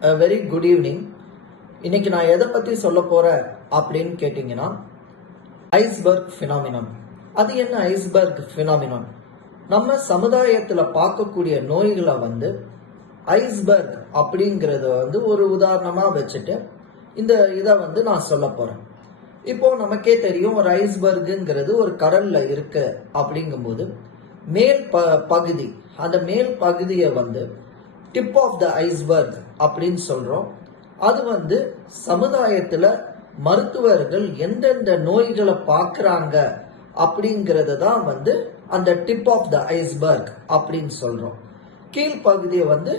Very good evening. இன்னைக்கு நான் எதை பத்தி சொல்ல போறேன் அப்படின்னு கேட்டீங்கன்னா, ஐஸ்பர்க் ஃபினாமினன். அது என்ன ஐஸ்பர்க் ஃபினாமினன்? நம்ம சமுதாயத்துல பார்க்கக்கூடிய நோய்களை ஐஸ்பர்க் அப்படிங்கறத ஒரு உதாரணமா வச்சுட்டு இதை நான் சொல்ல போறேன். இப்போ நமக்கே தெரியும், ஒரு ஐஸ்பர்க்ங்கிறது ஒரு கடல்ல இருக்கு அப்படிங்கும்போது மேல் பகுதி, அந்த மேல் பகுதியை டிப் ஆஃப் த ஐஸ்பர்க் அப்படின்னு சொல்றோம். அது சமுதாயத்துல மருத்துவர்கள் எந்தெந்த நோய்களை பார்க்கறாங்க அப்படிங்கறத தான் அந்த டிப் ஆஃப் த ஐஸ்பர்க் அப்படின்னு சொல்றோம். கீழ்பகுதியை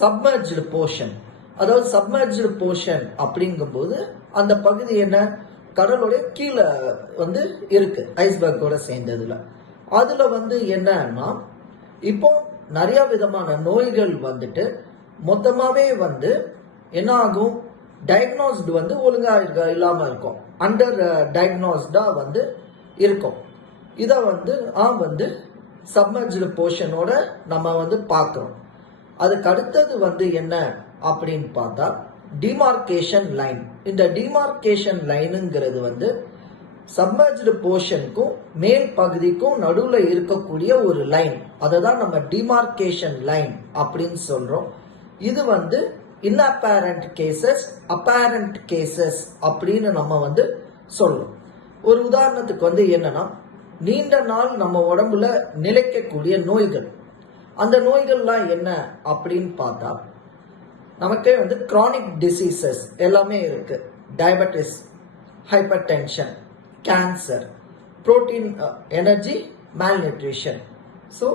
சப்மர்ஜ்டு போர்ஷன், அதாவது சப்மர்ஜ்டு போர்ஷன் அப்படிங்கும்போது அந்த பகுதி என்ன, கடலுடைய கீழே இருக்கு ஐஸ்பர்க்கோட சேர்ந்ததுல. அதுல என்னன்னா, இப்போ நிறைய விதமான நோய்கள் மொத்தமாவே என்ன ஆகும், டயக்னோஸ்டு ஒழுங்கா இல்லாம இருக்கும், அண்டர் டயக்னோஸ்டா இருக்கும். இத சப்மர்ஜ்டு போர்ஷனோட நம்ம பார்க்கிறோம். அதுக்கு அடுத்தது என்ன அப்படின்னு பார்த்தா டிமார்கேஷன் லைன். இந்த டிமார்கேஷன் லைனுங்கிறது சப்மர்ஜ்டு போர்ஷனுக்கும் மேல் பகுதிக்கும் நடுவுல இருக்கக்கூடிய ஒரு லைன். அதை தான் நம்ம டிமார்கேஷன் லைன் அப்படின்னு சொல்றோம். இது இன்அப்பேரண்ட் கேசஸ், அப்பேரண்ட் கேசஸ் அப்படின்னு நம்ம சொல்றோம். ஒரு உதாரணத்துக்கு என்னன்னா, நீண்ட நாள் நம்ம உடம்புல நிலைக்கக்கூடிய நோய்கள். அந்த நோய்கள்லாம் என்ன அப்படின்னு பார்த்தா, நமக்கே கிரானிக் டிசீசஸ் எல்லாமே இருக்கு. Diabetes, hyper tension, cancer, protein energy malnutrition. So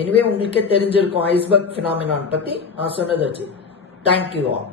anyway உங்களுக்கே தெரிஞ்சிருக்கும் ஐஸ்பர்க் ஃபினாமினான் பத்தி நான் சொன்னதை வச்சு. Thank you all.